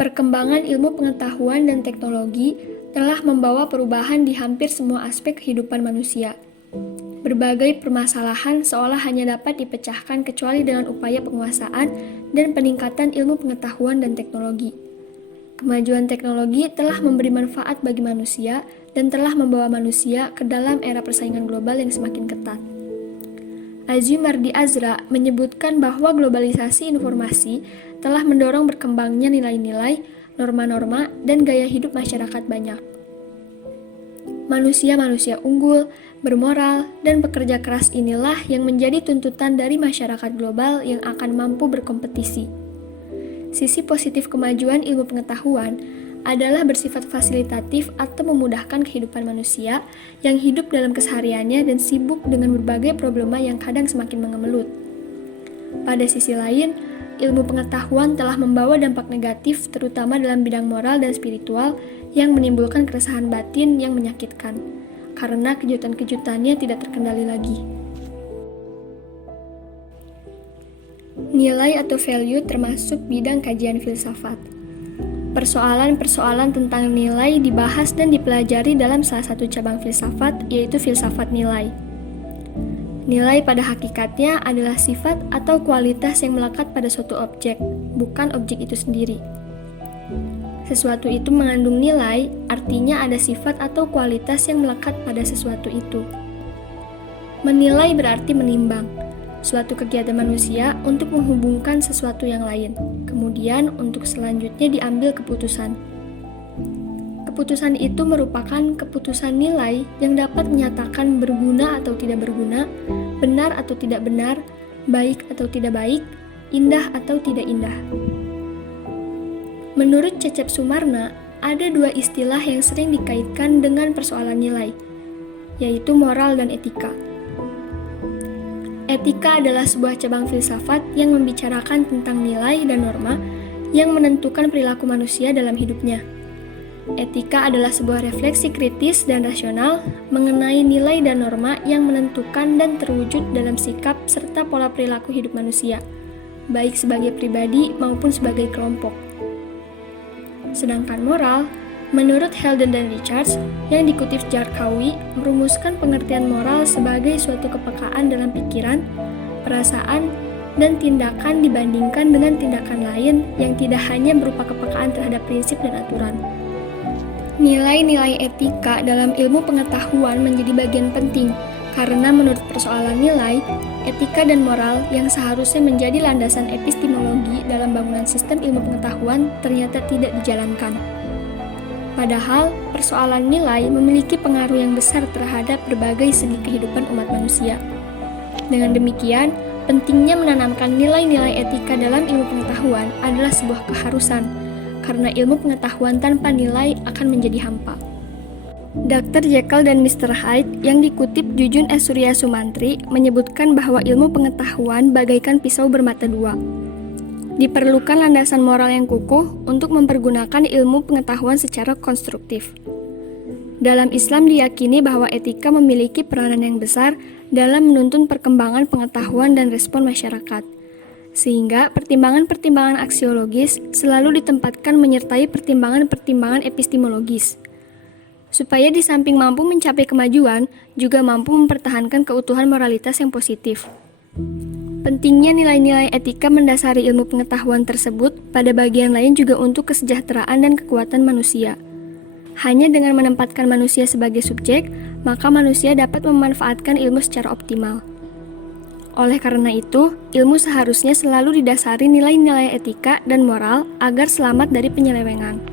Perkembangan ilmu pengetahuan dan teknologi telah membawa perubahan di hampir semua aspek kehidupan manusia. Berbagai permasalahan seolah hanya dapat dipecahkan kecuali dengan upaya penguasaan dan peningkatan ilmu pengetahuan dan teknologi. Kemajuan teknologi telah memberi manfaat bagi manusia dan telah membawa manusia ke dalam era persaingan global yang semakin ketat. Azim Mardi Azra menyebutkan bahwa globalisasi informasi telah mendorong berkembangnya nilai-nilai, norma-norma, dan gaya hidup masyarakat banyak. Manusia-manusia unggul, bermoral, dan bekerja keras inilah yang menjadi tuntutan dari masyarakat global yang akan mampu berkompetisi. Sisi positif kemajuan ilmu pengetahuan adalah bersifat fasilitatif atau memudahkan kehidupan manusia yang hidup dalam kesehariannya dan sibuk dengan berbagai problema yang kadang semakin mengemelut. Pada sisi lain, ilmu pengetahuan telah membawa dampak negatif terutama dalam bidang moral dan spiritual yang menimbulkan keresahan batin yang menyakitkan, karena kejutan-kejutannya tidak terkendali lagi. Nilai atau value termasuk bidang kajian filsafat. Persoalan-persoalan tentang nilai dibahas dan dipelajari dalam salah satu cabang filsafat, yaitu filsafat nilai. Nilai pada hakikatnya adalah sifat atau kualitas yang melekat pada suatu objek, bukan objek itu sendiri. Sesuatu itu mengandung nilai, artinya ada sifat atau kualitas yang melekat pada sesuatu itu. Menilai berarti menimbang suatu kegiatan manusia untuk menghubungkan sesuatu yang lain, kemudian untuk selanjutnya diambil keputusan. Keputusan itu merupakan keputusan nilai yang dapat menyatakan berguna atau tidak berguna, benar atau tidak benar, baik atau tidak baik, indah atau tidak indah. Menurut Cecep Sumarna, ada dua istilah yang sering dikaitkan dengan persoalan nilai, yaitu moral dan etika. Etika adalah sebuah cabang filsafat yang membicarakan tentang nilai dan norma yang menentukan perilaku manusia dalam hidupnya. Etika adalah sebuah refleksi kritis dan rasional mengenai nilai dan norma yang menentukan dan terwujud dalam sikap serta pola perilaku hidup manusia, baik sebagai pribadi maupun sebagai kelompok. Sedangkan moral, menurut Helden dan Richards, yang dikutip Jarkawi, merumuskan pengertian moral sebagai suatu kepekaan dalam pikiran, perasaan, dan tindakan dibandingkan dengan tindakan lain yang tidak hanya berupa kepekaan terhadap prinsip dan aturan. Nilai-nilai etika dalam ilmu pengetahuan menjadi bagian penting, karena menurut persoalan nilai, etika dan moral yang seharusnya menjadi landasan epistemologi dalam bangunan sistem ilmu pengetahuan ternyata tidak dijalankan. Padahal, persoalan nilai memiliki pengaruh yang besar terhadap berbagai segi kehidupan umat manusia. Dengan demikian, pentingnya menanamkan nilai-nilai etika dalam ilmu pengetahuan adalah sebuah keharusan, karena ilmu pengetahuan tanpa nilai akan menjadi hampa. Dr. Jekyll dan Mr. Hyde yang dikutip Jujun S. Surya Sumantri menyebutkan bahwa ilmu pengetahuan bagaikan pisau bermata dua. Diperlukan landasan moral yang kukuh untuk mempergunakan ilmu pengetahuan secara konstruktif. Dalam Islam diyakini bahwa etika memiliki peranan yang besar dalam menuntun perkembangan pengetahuan dan respon masyarakat, sehingga pertimbangan-pertimbangan aksiologis selalu ditempatkan menyertai pertimbangan-pertimbangan epistemologis. Supaya di samping mampu mencapai kemajuan, juga mampu mempertahankan keutuhan moralitas yang positif. Pentingnya nilai-nilai etika mendasari ilmu pengetahuan tersebut pada bagian lain juga untuk kesejahteraan dan kekuatan manusia. Hanya dengan menempatkan manusia sebagai subjek, maka manusia dapat memanfaatkan ilmu secara optimal. Oleh karena itu, ilmu seharusnya selalu didasari nilai-nilai etika dan moral agar selamat dari penyelewengan.